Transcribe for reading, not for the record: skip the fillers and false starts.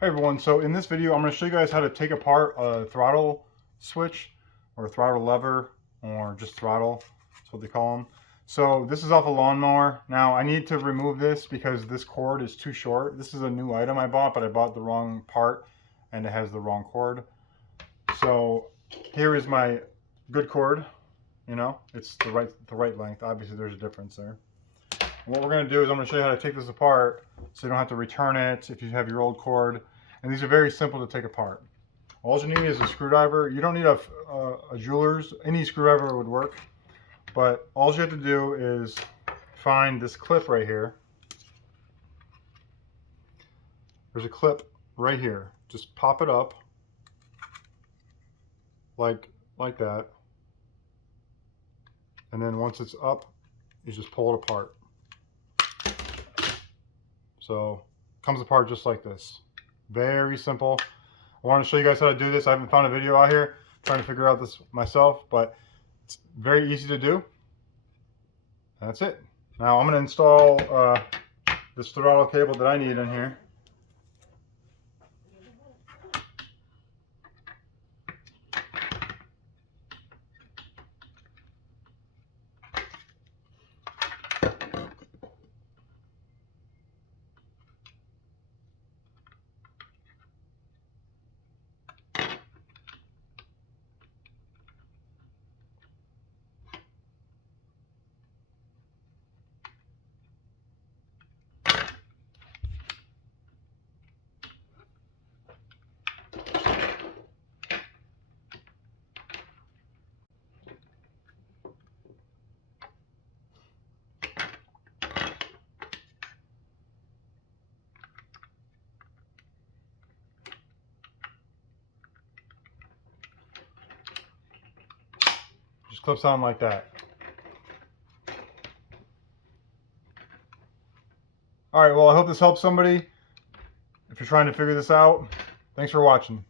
Hey everyone, so in this video I'm going to show you guys how to take apart a throttle switch or a throttle lever or just throttle, that's what they call them. So this is off a lawnmower. Now I need to remove this because this cord is too short. This is a new item I bought, but I bought the wrong part and it has the wrong cord. So here is my good cord, you know, it's the right length. Obviously there's a difference there. What we're going to do is I'm going to show you how to take this apart so you don't have to return it if you have your old cord. And these are very simple to take apart. All you need is a screwdriver. You don't need a jeweler's. Any screwdriver would work. But all you have to do is find this clip right here. There's a clip right here. Just pop it up like that. And then once it's up, you just pull it apart. So it comes apart just like this. Very simple. I want to show you guys how to do this. I haven't found a video out here trying to figure out this myself, but it's very easy to do. That's it. Now I'm going to install this throttle cable that I need in here. Just clips on like that. All right, well, I hope this helps somebody if you're trying to figure this out. Thanks for watching.